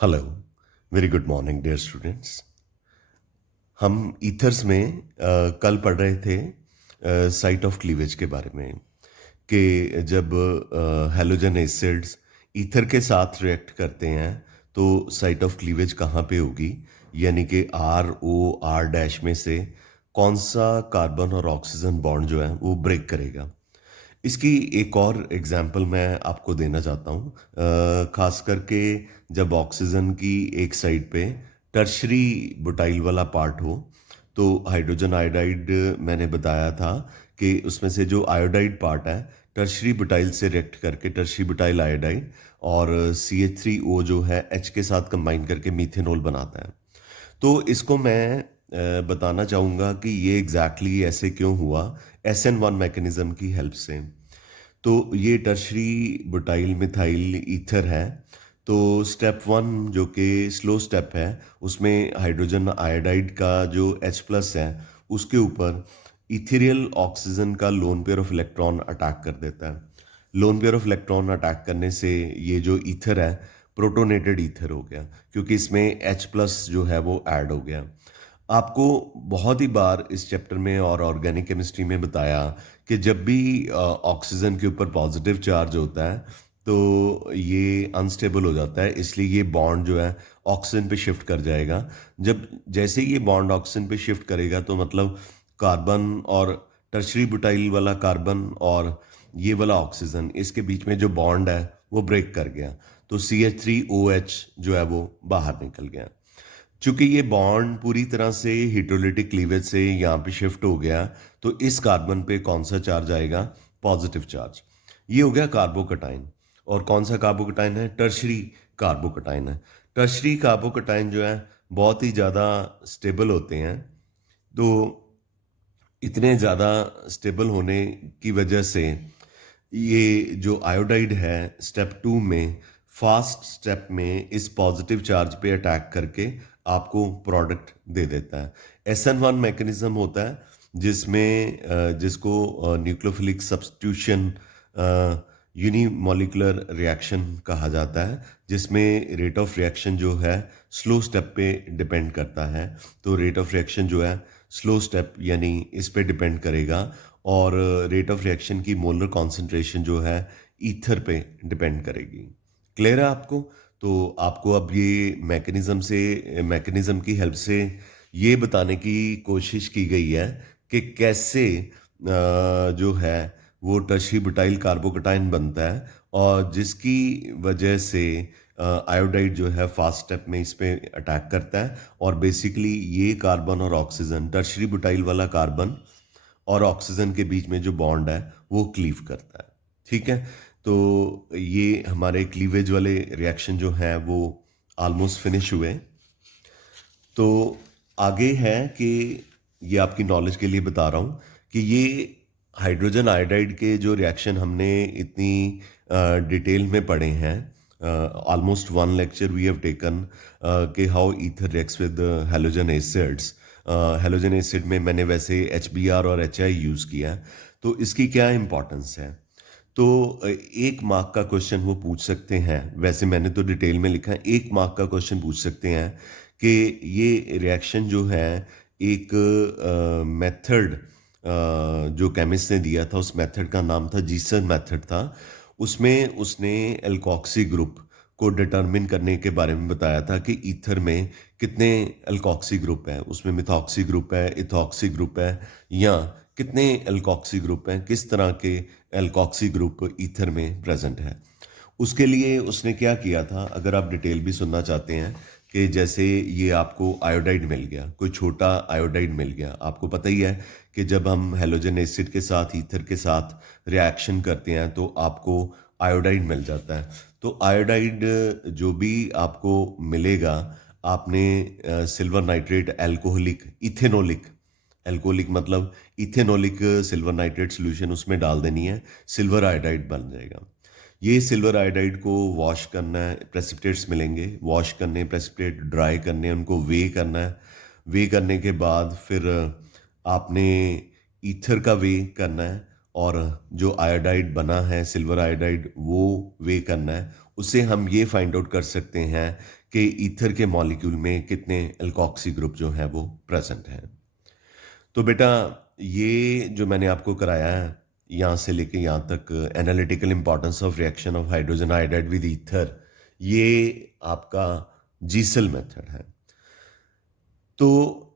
Hello, very good morning dear students. हम ethers में कल पढ़ रहे थे साइट ऑफ क्लीवेज के बारे में कि जब हैलोजन एसिड्स ईथर के साथ रिएक्ट करते हैं तो साइट ऑफ क्लीवेज कहाँ पे होगी, यानी कि आर ओ आर डैश में से कौन सा कार्बन और ऑक्सीजन बॉन्ड जो है वो ब्रेक करेगा। इसकी एक और एग्जांपल मैं आपको देना चाहता हूँ, खास करके जब ऑक्सीजन की एक साइड पे टर्शरी बुटाइल वाला पार्ट हो। तो हाइड्रोजन आयोडाइड मैंने बताया था कि उसमें से जो आयोडाइड पार्ट है टर्शरी बुटाइल से रिएक्ट करके टर्शरी बुटाइल आयोडाइड और CH3O जो है H के साथ कंबाइन करके मीथेनॉल बनाता है। तो इसको मैं बताना चाहूँगा कि ये एग्जैक्टली exactly ऐसे क्यों हुआ, SN1 मैकेनिज्म की हेल्प से। तो ये टर्शरी बुटाइल मिथाइल ईथर है। तो स्टेप वन जो कि स्लो स्टेप है, उसमें हाइड्रोजन आयोडाइड का जो H प्लस है उसके ऊपर इथेरियल ऑक्सीजन का lone pair of electron attack कर देता है। Lone pair of electron attack करने से ये जो ईथर है प्रोटोनेटेड ईथर हो गया, क्योंकि इसमें H प्लस जो है वो ऐड हो गया। आपको बहुत ही बार इस चैप्टर में और ऑर्गेनिक केमिस्ट्री में बताया कि जब भी ऑक्सीजन के ऊपर पॉजिटिव चार्ज होता है तो ये अनस्टेबल हो जाता है, इसलिए ये बॉन्ड जो है ऑक्सीजन पे शिफ्ट कर जाएगा। जब जैसे ही ये बॉन्ड ऑक्सीजन पे शिफ्ट करेगा तो मतलब कार्बन और टर्शरी बुटाइल वाला कार्बन और ये वाला ऑक्सीजन, इसके बीच में जो बॉन्ड है वो ब्रेक कर गया। तो CH3OH जो है वो बाहर निकल गया। चूंकि ये बॉन्ड पूरी तरह से हिड्रोलिटिक क्लीवेज से यहाँ पे शिफ्ट हो गया, तो इस कार्बन पे कौन सा चार्ज आएगा? Positive charge. ये हो गया कार्बोकटाइन। और कौन सा कार्बोकटाइन है? टर्शरी कार्बोकटाइन है। टर्शरी कार्बोकटाइन जो है बहुत ही ज़्यादा स्टेबल होते हैं। तो इतने ज़्यादा स्टेबल होने की वजह से ये जो आयोडाइड है स्टेप टू में फास्ट स्टेप में इस पॉजिटिव चार्ज पे अटैक करके आपको प्रोडक्ट दे देता है। SN1 मैकेनिज्म होता है जिसमें जिसको न्यूक्लियोफिलिक सब्स्टिट्यूशन यूनिमोलिकुलर रिएक्शन कहा जाता है, जिसमें रेट ऑफ रिएक्शन जो है स्लो स्टेप पे डिपेंड करता है। तो रेट ऑफ रिएक्शन जो है स्लो स्टेप यानी इस पे डिपेंड करेगा, और रेट ऑफ रिएक्शन की मोलर कॉन्सेंट्रेशन जो है ईथर पे डिपेंड करेगी। क्लियर है आपको? तो आपको अब ये मैकेनिज्म की हेल्प से ये बताने की कोशिश की गई है कि कैसे जो है वो टर्शरी बुटाइल कार्बोकटाइन बनता है, और जिसकी वजह से आयोडाइड जो है फास्ट स्टेप में इस पे अटैक करता है, और बेसिकली ये कार्बन और ऑक्सीजन, टर्शरी बुटाइल वाला कार्बन और ऑक्सीजन के बीच में जो बॉन्ड है वो क्लीव करता है। ठीक है? तो ये हमारे क्लीवेज वाले रिएक्शन जो हैं वो ऑलमोस्ट फिनिश हुए। तो आगे है कि ये आपकी नॉलेज के लिए बता रहा हूँ कि ये हाइड्रोजन आयोडाइड के जो रिएक्शन हमने इतनी डिटेल में पढ़े हैं, almost one lecture we have taken कि how ether reacts with halogen acids. Halogen acid में मैंने वैसे HBr और HI यूज़ किया है। तो इसकी क्या इंपॉर्टेंस है? तो 1 मार्क का क्वेश्चन वो पूछ सकते हैं, वैसे मैंने तो डिटेल में लिखा है, 1 मार्क का क्वेश्चन पूछ सकते हैं कि ये रिएक्शन जो है एक मेथड जो केमिस्ट ने दिया था उस मेथड का नाम था जीसन मेथड था। उसमें उसने एल्कोक्सी ग्रुप को डिटरमिन करने के बारे में बताया था कि ईथर में कितने एल्कोक्सी ग्रुप हैं, उसमें मिथॉक्सी ग्रुप है, इथॉक्सी ग्रुप है, या कितने एल्कोक्सी ग्रुप हैं, किस तरह के एल्कोक्सी ग्रुप ईथर में प्रेजेंट है। उसके लिए उसने क्या किया था, अगर आप डिटेल भी सुनना चाहते हैं, कि जैसे ये आपको आयोडाइड मिल गया, कोई छोटा आयोडाइड मिल गया, आपको पता ही है कि जब हम हैलोजन एसिड के साथ ईथर के साथ रिएक्शन करते हैं तो आपको आयोडाइड मिल जाता है। तो आयोडाइड जो भी आपको मिलेगा, आपने सिल्वर नाइट्रेट एल्कोहलिक इथेनोलिक, एल्कोहलिक मतलब इथेनोलिक सिल्वर नाइट्रेट सोल्यूशन उसमें डाल देनी है, सिल्वर आयोडाइड बन जाएगा। ये सिल्वर आयोडाइड को वॉश करना है, प्रेसिपिटेट्स मिलेंगे, वॉश करने, प्रेसिपिटेट ड्राई करने, उनको वे करना है। वे करने के बाद फिर आपने ईथर का वे करना है, और जो आयोडाइड बना है सिल्वर आयोडाइड वो वे करना है। उससे हम ये फाइंड आउट कर सकते हैं कि ईथर के मॉलिक्यूल में कितने एल्कोक्सी ग्रुप जो हैं वो प्रेजेंट हैं। तो बेटा ये जो मैंने आपको कराया है, यहाँ से लेके यहाँ तक analytical importance of reaction of hydrogen iodide with ether, ये आपका जीसल मेथड है। तो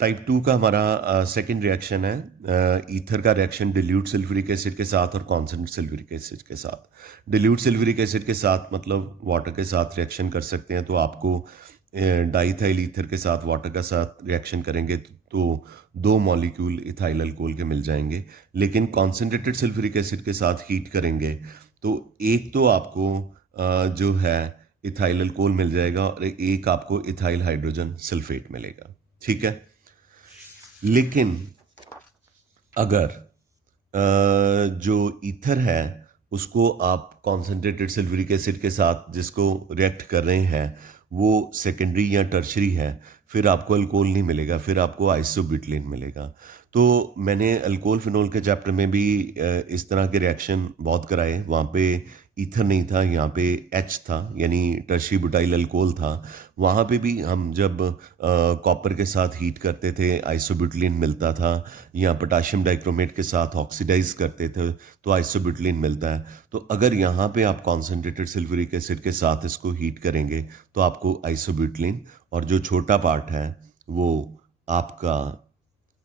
टाइप 2 का हमारा सेकंड रिएक्शन है ईथर का रिएक्शन डिल्यूट सल्फ्यूरिक एसिड के साथ और कॉन्सेंट्रेट सल्फ्यूरिक एसिड के साथ। डिल्यूट सल्फ्यूरिक एसिड के साथ मतलब वाटर के साथ रिएक्शन कर सकते हैं, तो आपको डाइथाइल ईथर के साथ वाटर का साथ रिएक्शन करेंगे तो दो मॉलिक्यूल इथाइल अल्कोहल के मिल जाएंगे। लेकिन कॉन्सेंट्रेटेड सल्फ्यूरिक एसिड के साथ हीट करेंगे तो एक तो आपको जो है इथाइल अल्कोहल मिल जाएगा और एक आपको इथाइल हाइड्रोजन सल्फेट मिलेगा, ठीक है। लेकिन अगर जो ईथर है उसको आप कॉन्सेंट्रेटेड सल्फ्यूरिक एसिड के साथ जिसको रिएक्ट कर रहे हैं वो सेकेंडरी या टर्शरी है, फिर आपको अल्कोहल नहीं मिलेगा, फिर आपको आइसोब्यूटिलीन मिलेगा। तो मैंने अल्कोहल फिनोल के चैप्टर में भी इस तरह के रिएक्शन बहुत कराए। वहाँ पे ईथर नहीं था, यहाँ पे एच था यानी टर्शरी बुटाइल अल्कोहल था। वहाँ पे भी हम जब कॉपर के साथ हीट करते थे आइसोब्यूटिलीन मिलता था, या पोटाशियम डाइक्रोमेट के साथ ऑक्सीडाइज करते थे तो आइसोब्यूटिलीन मिलता है। तो अगर यहाँ पे आप कॉन्सेंट्रेटेड सल्फ्यूरिक एसिड के साथ इसको हीट करेंगे तो आपको आइसोब्यूटिलीन, और जो छोटा पार्ट है वो आपका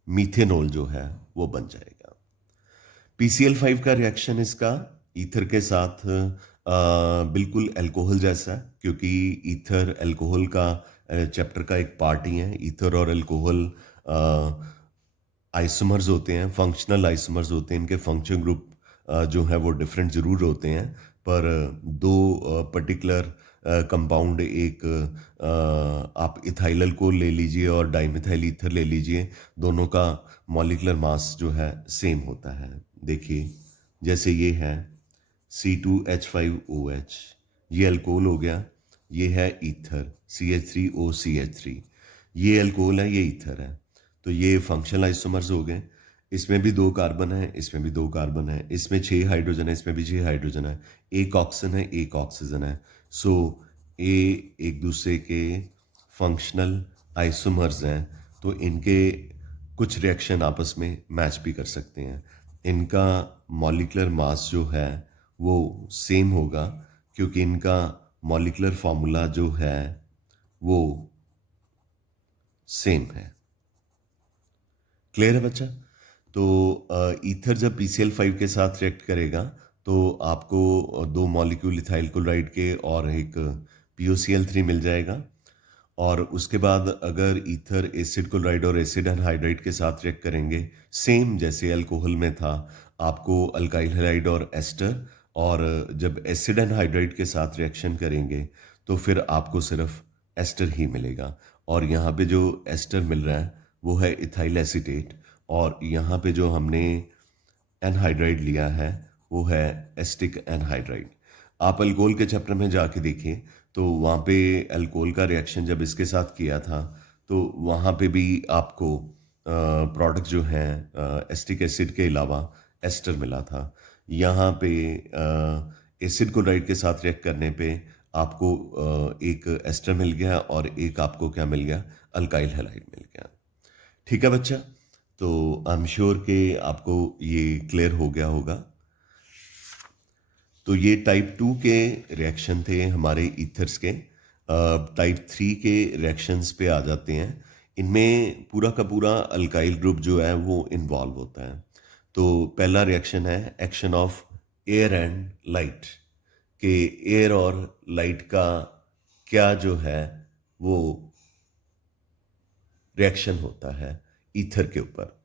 मीथेनॉल जो है वो बन जाएगा। PCl5 का रिएक्शन इसका ईथर के साथ बिल्कुल अल्कोहल जैसा है, क्योंकि ईथर अल्कोहल का चैप्टर का एक पार्ट ही है। ईथर और अल्कोहल आइसोमर्स होते हैं, फंक्शनल आइसोमर्स होते हैं। इनके फंक्शन ग्रुप जो है वो डिफरेंट ज़रूर होते हैं, पर दो पर्टिकुलर कंपाउंड, एक आप इथाइल अल्कोहल ले लीजिए और डाइमिथाइल ईथर ले लीजिए, दोनों का मॉलिक्यूलर मास जो है सेम होता है। देखिए जैसे ये है C2H5OH, ये अल्कोहल हो गया, ये है ईथर CH3OCH3, ये अल्कोहल है, ये ईथर है। तो ये फंक्शनल आइसोमर्स हो गए। इसमें भी दो कार्बन है, इसमें भी दो कार्बन है, इसमें 6 हाइड्रोजन है, इसमें भी 6 हाइड्रोजन है, एक ऑक्सीजन है, एक ऑक्सीजन है। सो ये एक दूसरे के फंक्शनल आइसोमर्स हैं, तो इनके कुछ रिएक्शन आपस में मैच भी कर सकते हैं। इनका मॉलिक्यूलर मास जो है वो सेम होगा, क्योंकि इनका मॉलिक्यूलर फॉर्मूला जो है वो सेम है। क्लियर है बच्चा? तो ईथर जब PCl5 के साथ रिएक्ट करेगा तो आपको दो मॉलिक्यूल इथाइल क्लोराइड के और एक POCl3 मिल जाएगा। और उसके बाद अगर ईथर एसिड क्लोराइड और एसिड एनहाइड्राइड के साथ रिएक्ट करेंगे, सेम जैसे अल्कोहल में था, आपको अल्काइल हैलाइड और एस्टर, और जब एसिड एनहाइड्राइड के साथ रिएक्शन करेंगे तो फिर आपको सिर्फ एस्टर ही मिलेगा। और यहाँ पे जो एस्टर मिल रहा है वो है इथाइल एसीटेट, और यहाँ पे जो हमने एनहाइड्राइड लिया है वो है एस्टिक एनहाइड्राइड। आप अल्कोहल के चैप्टर में जाके देखिए तो वहाँ पे अल्कोहल का रिएक्शन जब इसके साथ किया था तो वहाँ पे भी आपको प्रोडक्ट जो है एस्टिक एसिड के अलावा एस्टर मिला था। यहाँ पे एसिड क्लोराइड के साथ रिएक्ट करने पे आपको एक एस्टर मिल गया और एक आपको क्या मिल गया, अल्काइल हैलाइड मिल गया। ठीक है बच्चा, तो आई एम श्योर कि आपको ये क्लियर हो गया होगा। तो ये टाइप 2 के रिएक्शन थे हमारे ईथर्स के। टाइप 3 के रिएक्शंस पे आ जाते हैं। इनमें पूरा का पूरा अल्काइल ग्रुप जो है वो इन्वॉल्व होता है। तो पहला रिएक्शन है action of air and light, कि एयर और लाइट का क्या जो है वो रिएक्शन होता है ईथर के ऊपर।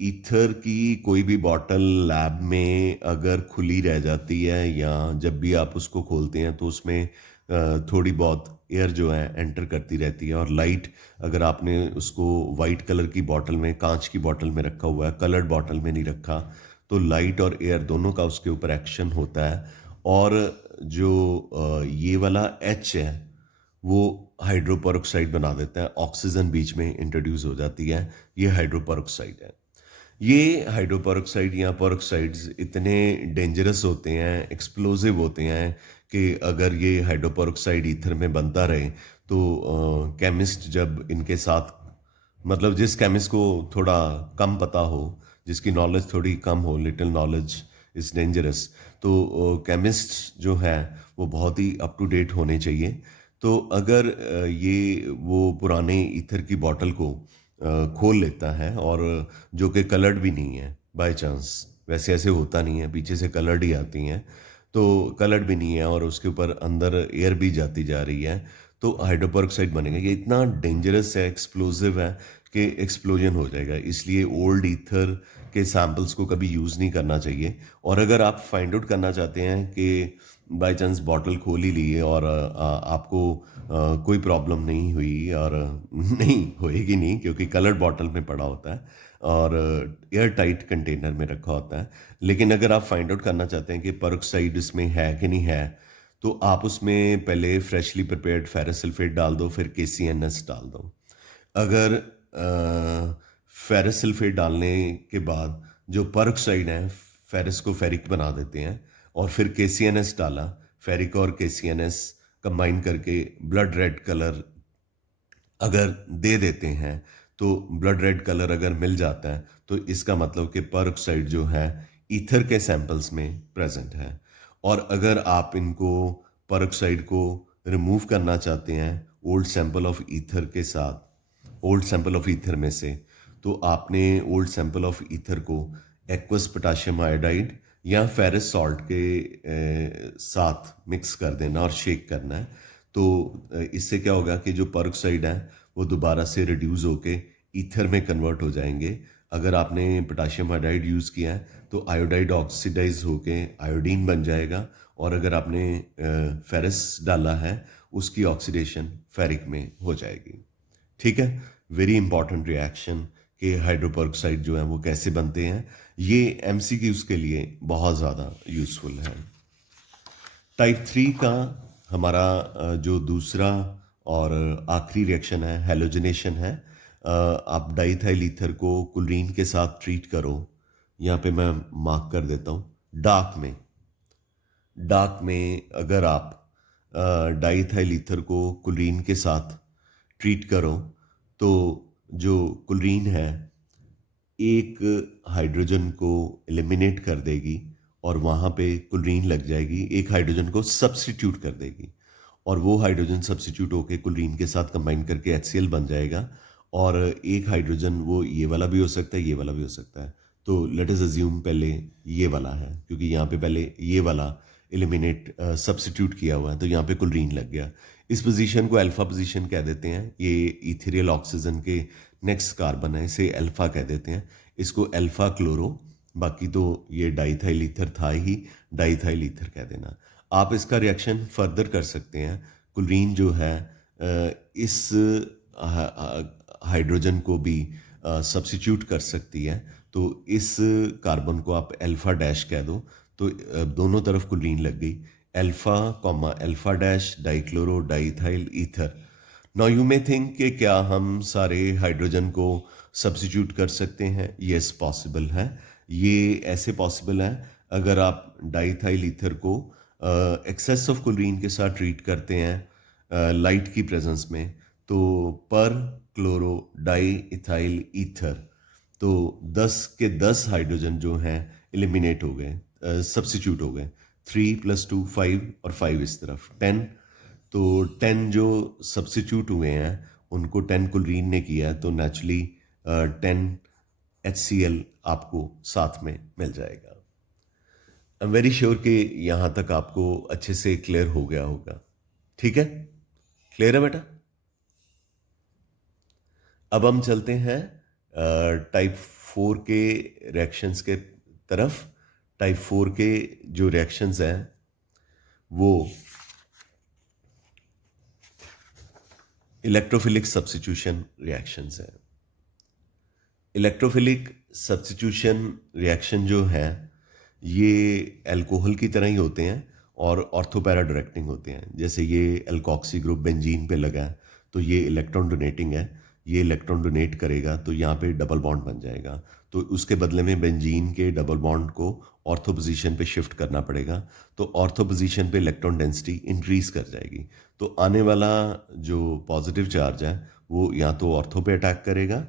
ईथर की कोई भी बॉटल लैब में अगर खुली रह जाती है या जब भी आप उसको खोलते हैं तो उसमें थोड़ी बहुत एयर जो है एंटर करती रहती है, और लाइट अगर आपने उसको वाइट कलर की बॉटल में, कांच की बॉटल में रखा हुआ है, कलर्ड बॉटल में नहीं रखा, तो लाइट और एयर दोनों का उसके ऊपर एक्शन होता है। और जो ये वाला एच है वो हाइड्रोपेरोक्साइड बना देता है, ऑक्सीजन बीच में इंट्रोड्यूस हो जाती है, ये हाइड्रोपेरोक्साइड है। ये हाइड्रोपेरोक्साइड या पेरोक्साइड्स इतने डेंजरस होते हैं, एक्सप्लोसिव होते हैं कि अगर ये हाइड्रोपेरोक्साइड ईथर में बनता रहे तो केमिस्ट जब इनके साथ मतलब जिस केमिस्ट को थोड़ा कम पता हो, जिसकी नॉलेज थोड़ी कम हो, लिटिल नॉलेज इज डेंजरस, तो केमिस्ट जो है वो बहुत ही अप टू डेट होने चाहिए। तो अगर ये वो पुराने ईथर की बॉटल को खोल लेता है और जो कि कलर्ड भी नहीं है बाय चांस, वैसे ऐसे होता नहीं है, पीछे से कलर्ड ही आती हैं, तो कलर्ड भी नहीं है और उसके ऊपर अंदर एयर भी जाती जा रही है, तो हाइड्रोपेरोक्साइड बनेगा। ये इतना डेंजरस है, एक्सप्लोसिव है कि एक्सप्लोजन हो जाएगा। इसलिए ओल्ड ईथर के सैंपल्स को कभी यूज़ नहीं करना चाहिए। और अगर आप फाइंड आउट करना चाहते हैं कि बाय चांस बॉटल खोल ही ली है और आपको कोई प्रॉब्लम नहीं हुई और नहीं होएगी नहीं, क्योंकि कलर्ड बॉटल में पड़ा होता है और एयर टाइट कंटेनर में रखा होता है। लेकिन अगर आप फाइंड आउट करना चाहते हैं कि पेरोक्साइड इसमें है कि नहीं है, तो आप उसमें पहले फ्रेशली प्रिपेयर्ड फेरस सल्फेट डाल दो, फिर KCNS डाल दो। अगर फेरस सल्फेट डालने के बाद जो पेरोक्साइड है फेरस को फेरिक बना देते हैं, और फिर KCNS डाला, फेरिक और KCNS कंबाइन करके ब्लड रेड कलर अगर दे देते हैं, तो ब्लड रेड कलर अगर मिल जाता है तो इसका मतलब कि पेरोक्साइड जो है ईथर के सैंपल्स में प्रेजेंट है। और अगर आप इनको पेरोक्साइड को रिमूव करना चाहते हैं ओल्ड सैंपल ऑफ ईथर के साथ, ओल्ड सैंपल ऑफ ईथर में से, तो आपने ओल्ड सैंपल ऑफ ईथर को एक्वस पोटाशियम आयोडाइड या फेरस सॉल्ट के साथ मिक्स कर देना और शेक करना है। तो इससे क्या होगा कि जो पेरोक्साइड है वो दोबारा से रिड्यूस होके ईथर में कन्वर्ट हो जाएंगे। अगर आपने पोटाशियम आयोडाइड यूज़ किया है तो आयोडाइड ऑक्सीडाइज होके आयोडीन बन जाएगा, और अगर आपने फेरस डाला है उसकी ऑक्सीडेशन फेरिक में हो जाएगी। ठीक है, वेरी इंपॉर्टेंट रिएक्शन कि हाइड्रोपेरोक्साइड जो है वो कैसे बनते हैं, ये MCQs के लिए बहुत ज़्यादा यूज़फुल है। टाइप 3 का हमारा जो दूसरा और आखिरी रिएक्शन है हैलोजनेशन है। आप डाइथाइल ईथर को क्लोरीन के साथ ट्रीट करो, यहाँ पे मैं मार्क कर देता हूँ डार्क में। डार्क में अगर आप डाइथाइल ईथर को क्लोरीन के साथ ट्रीट करो तो जो क्लोरीन है एक हाइड्रोजन को एलिमिनेट कर देगी और वहाँ पे क्लोरीन लग जाएगी, एक हाइड्रोजन को सब्स्टिट्यूट कर देगी, और वो हाइड्रोजन सब्स्टिट्यूट होके क्लोरीन के साथ कंबाइन करके HCl बन जाएगा। और एक हाइड्रोजन वो ये वाला भी हो सकता है, ये वाला भी हो सकता है। तो लेट अस अज्यूम पहले ये वाला है, क्योंकि यहाँ पे पहले ये वाला एलिमिनेट सब्स्टिट्यूट किया हुआ है, तो यहाँ पे क्लोरीन लग गया। इस पोजीशन को अल्फा पोजीशन कह देते हैं। ये इथेरियल ऑक्सीजन के नेक्स्ट कार्बन है, इसे अल्फा कह देते हैं। इसको अल्फा क्लोरो, बाकी तो ये डाइथाइल ईथर था ही, डाइथाइल ईथर कह देना। आप इसका रिएक्शन फर्दर कर सकते हैं। क्लोरीन जो है इस हाइड्रोजन को भी सब्स्टिट्यूट कर सकती है, तो इस कार्बन को आप अल्फा डैश कह दो, तो दोनों तरफ क्लोरीन लग गई। Alpha comma alpha dash dichloro diethyl ether. Now you may think कि क्या हम सारे हाइड्रोजन को सब्स्टिट्यूट कर सकते हैं? यस, पॉसिबल है। ये ऐसे पॉसिबल है अगर आप डाइथाइल ईथर को एक्सेस ऑफ क्लोरीन के साथ ट्रीट करते हैं लाइट की प्रेजेंस में, तो पर क्लोरो डाई इथाइल ईथर, तो 10 के 10 हाइड्रोजन जो हैं एलिमिनेट हो गए, सब्स्टिट्यूट हो गए। 3 + 2 5 और 5 इस तरफ 10, तो 10 जो सब्स्टिट्यूट हुए हैं उनको 10 क्लोरीन ने किया, तो नेचुरली 10 HCl आपको साथ में मिल जाएगा। आई एम वेरी श्योर कि यहाँ तक आपको अच्छे से क्लियर हो गया होगा। ठीक है, क्लियर है बेटा? अब हम चलते हैं टाइप 4 के रिएक्शंस के तरफ। टाइप 4 के जो रिएक्शंस हैं वो इलेक्ट्रोफिलिक सब्स्टिट्यूशन रिएक्शंस हैं। इलेक्ट्रोफिलिक सब्स्टिट्यूशन रिएक्शन जो है ये अल्कोहल की तरह ही होते हैं और ऑर्थोपैरा डायरेक्टिंग होते हैं। जैसे ये अल्कोक्सी ग्रुप बेंजीन पे लगा है तो ये इलेक्ट्रॉन डोनेटिंग है, ये इलेक्ट्रॉन डोनेट करेगा तो यहाँ पे डबल बॉन्ड बन जाएगा। तो उसके बदले में बेंजीन के डबल बॉन्ड को ऑर्थो पोजीशन पे शिफ्ट करना पड़ेगा। तो ऑर्थो पोजीशन पे इलेक्ट्रॉन डेंसिटी इंक्रीज कर जाएगी। तो आने वाला जो पॉजिटिव चार्ज है वो या तो ऑर्थो पे अटैक करेगा।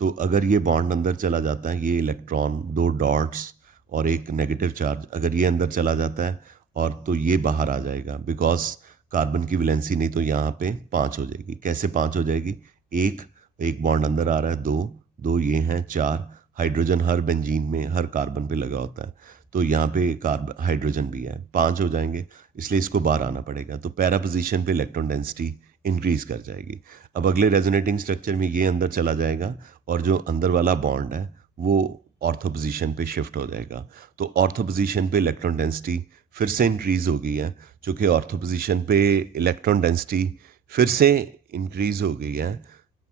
तो अगर ये बॉन्ड अंदर चला जाता है, ये इलेक्ट्रॉन दो डॉट्स और एक नेगेटिव चार्ज अगर ये अंदर चला जाता है और तो ये बाहर आ जाएगा, बिकॉज कार्बन की वैलेंसी नहीं तो यहाँ पे 5 हो जाएगी। कैसे 5 हो जाएगी? एक एक बॉन्ड अंदर आ रहा है, दो दो ये हैं, चार। हाइड्रोजन हर बेंजीन में हर कार्बन पे लगा होता है, तो यहाँ पे कार्बन हाइड्रोजन भी है, 5 हो जाएंगे। इसलिए इसको बाहर आना पड़ेगा। तो पैरा पोजीशन पे इलेक्ट्रॉन डेंसिटी इंक्रीज कर जाएगी। अब अगले रेजोनेटिंग स्ट्रक्चर में ये अंदर चला जाएगा और जो अंदर वाला बॉन्ड है वो ऑर्थो पोजीशन पे शिफ्ट हो जाएगा। तो ऑर्थो पोजीशन पे इलेक्ट्रॉन डेंसिटी फिर से इंक्रीज हो गई है। चूँकि ऑर्थो पोजीशन पे इलेक्ट्रॉन डेंसिटी फिर से इंक्रीज हो गई है,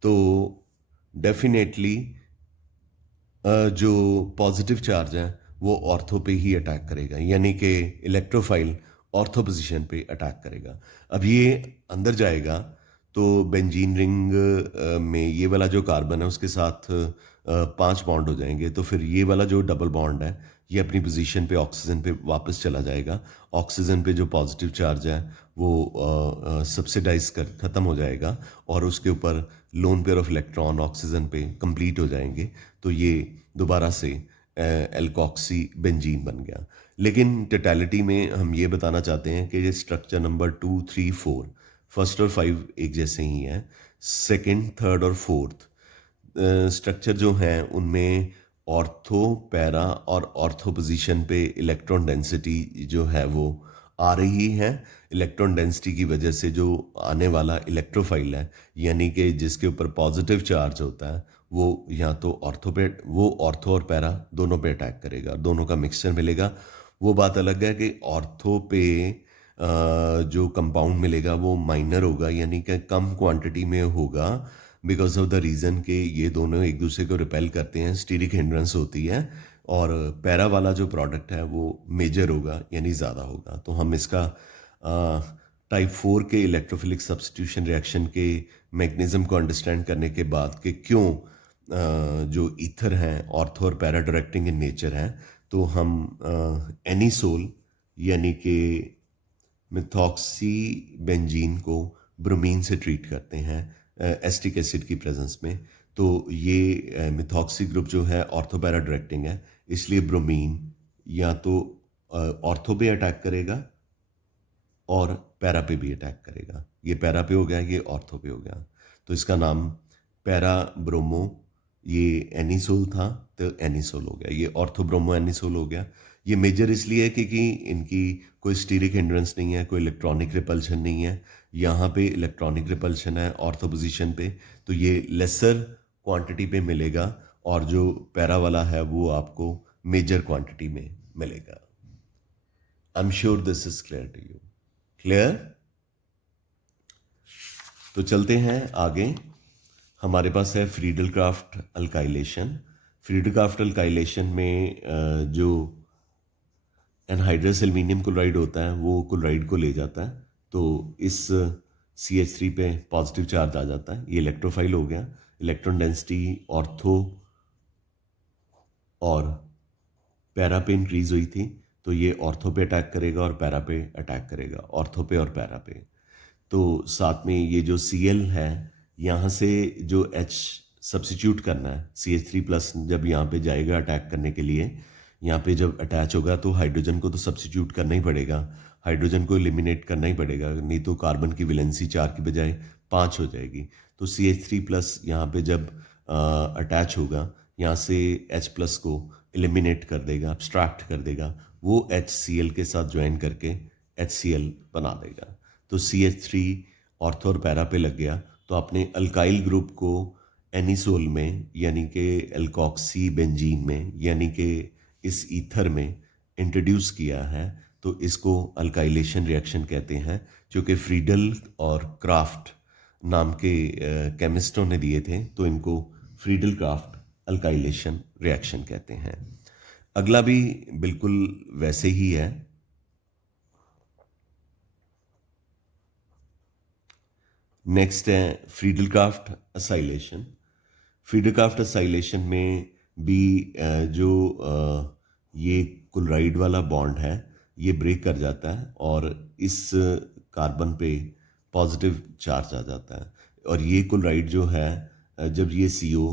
तो डेफिनेटली जो पॉजिटिव चार्ज है वो ऑर्थो पे ही अटैक करेगा, यानी कि इलेक्ट्रोफाइल ऑर्थो पोजीशन पे अटैक करेगा। अब ये अंदर जाएगा तो बेंजीन रिंग में ये वाला जो कार्बन है उसके साथ 5 बॉन्ड हो जाएंगे। तो फिर ये वाला जो डबल बॉन्ड है ये अपनी पोजीशन पे ऑक्सीजन पे वापस चला जाएगा। ऑक्सीजन पे जो पॉजिटिव चार्ज है वो सब्सिडाइज कर ख़त्म हो जाएगा और उसके ऊपर lone pair of electron oxygen पे कंप्लीट हो जाएंगे। तो ये दोबारा से एल्कोक्सी बेंजीन बन गया। लेकिन टोटलिटी में हम ये बताना चाहते हैं कि ये स्ट्रक्चर नंबर 2, 3, 4, फर्स्ट और 5 एक जैसे ही हैं। सेकंड, थर्ड और फोर्थ स्ट्रक्चर जो हैं उनमें ऑर्थो, पैरा और ऑर्थो पोजीशन पे इलेक्ट्रॉन डेंसिटी जो है वो आ रही है। इलेक्ट्रॉन डेंसिटी की वजह से जो आने वाला इलेक्ट्रोफाइल है, यानी कि जिसके ऊपर पॉजिटिव चार्ज होता है, वो या तो ऑर्थो पे, वो ऑर्थो और पैरा दोनों पे अटैक करेगा, दोनों का मिक्सचर मिलेगा। वो बात अलग है कि ऑर्थो पे जो कंपाउंड मिलेगा वो माइनर होगा, यानी कि कम क्वांटिटी में होगा, बिकॉज ऑफ द रीज़न कि ये दोनों एक दूसरे को रिपेल करते हैं, स्टीरिक हिंड्रेंस होती है। और पैरा वाला जो प्रोडक्ट है वो मेजर होगा, यानी ज़्यादा होगा। तो हम इसका टाइप 4 के इलेक्ट्रोफिलिक सब्स्टिट्यूशन रिएक्शन के मैग्नीज्म को अंडरस्टैंड करने के बाद कि क्यों जो ईथर हैं ऑर्थो और पैरा डायरेक्टिंग इन नेचर हैं, तो हम एनिसोल यानी कि मिथॉक्सी बेंजीन को ब्रोमीन से ट्रीट करते हैं एस्टिक एसिड की प्रेजेंस में। तो ये मिथॉक्सी ग्रुप जो है ऑर्थो पैरा डायरेक्टिंग है, इसलिए ब्रोमीन या तो ऑर्थो पे अटैक करेगा और पैरा पे भी अटैक करेगा। ये पैरा पे हो गया, ये ऑर्थो पे हो गया। तो इसका नाम पैरा ब्रोमो, ये एनिसोल था तो एनिसोल हो गया। ये ऑर्थो ब्रोमो एनिसोल हो गया। ये मेजर इसलिए है क्योंकि इनकी कोई स्टीरिक हिंड्रेंस नहीं है, कोई इलेक्ट्रॉनिक रिपल्शन नहीं है। यहाँ पे इलेक्ट्रॉनिक रिपल्शन है ऑर्थो पोजीशन पे, तो ये लेसर क्वांटिटी पे मिलेगा और जो पैरा वाला है वो आपको मेजर क्वांटिटी में मिलेगा। I am sure this is clear to you. Clear? तो चलते हैं आगे। हमारे पास है Friedel Craft alkylation. Friedel Craft alkylation में जो एनहाइड्रस एल्यूमिनियम क्लोराइड होता है वो क्लोराइड को ले जाता है, तो इस CH3 पे पॉजिटिव चार्ज आ जाता है। ये इलेक्ट्रोफाइल हो गया। इलेक्ट्रॉन डेंसिटी ऑर्थो और पैरा पे इंक्रीज हुई थी, तो ये ऑर्थो पे अटैक करेगा और पैरा पे अटैक करेगा, ऑर्थो पे और पैरा पे। तो साथ में ये जो Cl है, यहाँ से जो H सब्सिट्यूट करना है, CH3 प्लस जब यहाँ पे जाएगा अटैक करने के लिए, यहाँ पे जब अटैच होगा तो हाइड्रोजन को तो सब्सिट्यूट करना ही पड़ेगा, हाइड्रोजन को एलिमिनेट करना ही पड़ेगा, नहीं तो कार्बन की वैलेंसी 4 की बजाय 5 हो जाएगी। तो CH3 प्लस यहाँ पे जब अटैच होगा, यहाँ से H प्लस को एलिमिनेट कर देगा, अब्स्ट्रैक्ट कर देगा, वो HCl के साथ ज्वाइन करके HCl बना देगा। तो CH3 ऑर्थो और पैरा पे लग गया, तो आपने अल्काइल ग्रुप को एनिसोल में यानी कि एल्कोक्सी बेंजीन में यानी कि इस ईथर में इंट्रोड्यूस किया है। तो इसको अल्काइलेशन रिएक्शन कहते हैं, जो कि फ्रीडल और क्राफ्ट नाम के केमिस्टों ने दिए थे, तो इनको फ्रीडल क्राफ्ट अल्काइलेशन रिएक्शन कहते हैं। अगला भी बिल्कुल वैसे ही है। नेक्स्ट है Friedel craft acylation. Friedel craft acylation में बी जो ये क्लोराइड वाला बॉन्ड है ये ब्रेक कर जाता है और इस कार्बन पे पॉजिटिव चार्ज आ जाता है। और ये क्लोराइड जो है जब ये CO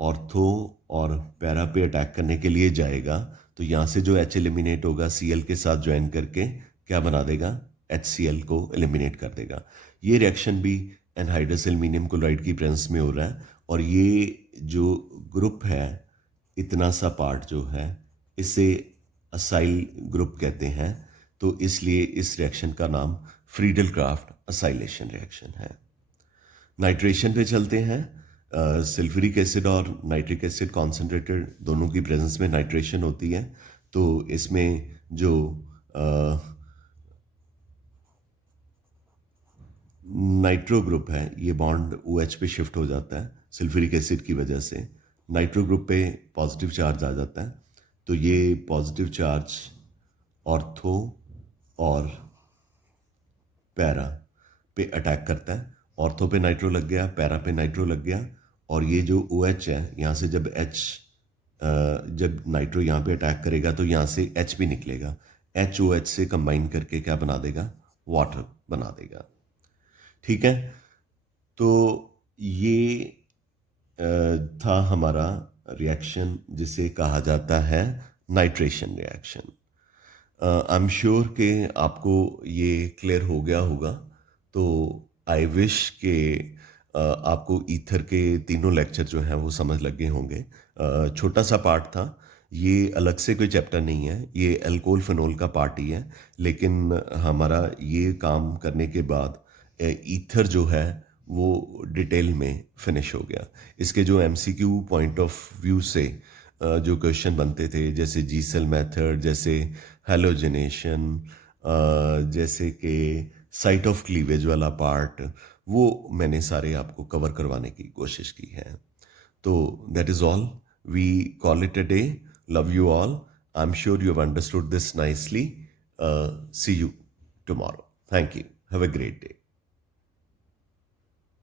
ऑर्थो और पैरा पे अटैक करने के लिए जाएगा तो यहाँ से जो H एलिमिनेट होगा Cl के साथ ज्वाइन करके क्या बना देगा, HCl को एलिमिनेट कर देगा। ये रिएक्शन भी एनहाइड्रस एल्यूमिनियम क्लोराइड की प्रेजेंस में हो रहा है और ये जो ग्रुप है, इतना सा पार्ट जो है, इसे असाइल ग्रुप कहते हैं। तो इसलिए इस रिएक्शन का नाम फ्रीडल क्राफ्ट असाइलेशन रिएक्शन है। नाइट्रेशन पे चलते हैं। सल्फ्यूरिक एसिड और नाइट्रिक एसिड कॉन्सेंट्रेटेड दोनों की प्रेजेंस में नाइट्रेशन होती है। तो इसमें जो नाइट्रो ग्रुप है ये बॉन्ड OH पे शिफ्ट हो जाता है सल्फ्यूरिक एसिड की वजह से। नाइट्रो ग्रुप पे पॉजिटिव चार्ज आ जाता है तो ये पॉजिटिव चार्ज ऑर्थो और पैरा पे अटैक करता है। ऑर्थो पे नाइट्रो लग गया, पैरा पे नाइट्रो लग गया और ये जो OH है यहाँ से जब जब नाइट्रो यहाँ पे अटैक करेगा तो यहाँ से H भी निकलेगा। HOH से कंबाइन करके क्या बना देगा, वाटर बना देगा। ठीक है, तो ये था हमारा रिएक्शन जिसे कहा जाता है nitration reaction. I am sure कि आपको ये क्लियर हो गया होगा। तो आई विश के आपको ईथर के तीनों लेक्चर जो हैं वो समझ लग गए होंगे। छोटा सा पार्ट था, ये अलग से कोई चैप्टर नहीं है, ये अल्कोहल फिनोल का पार्ट ही है। लेकिन हमारा ये काम करने के बाद ईथर जो है वो डिटेल में फिनिश हो गया। इसके जो MCQ पॉइंट ऑफ व्यू से जो क्वेश्चन बनते थे, जैसे जी सेल मेथड, जैसे हेलोजनेशन, जैसे कि साइट ऑफ क्लीवेज वाला पार्ट, वो मैंने सारे आपको कवर करवाने की कोशिश की है। तो that is all, we call it a day. Love you all. I am sure you have understood this nicely. See you tomorrow. Thank you. Have a great day.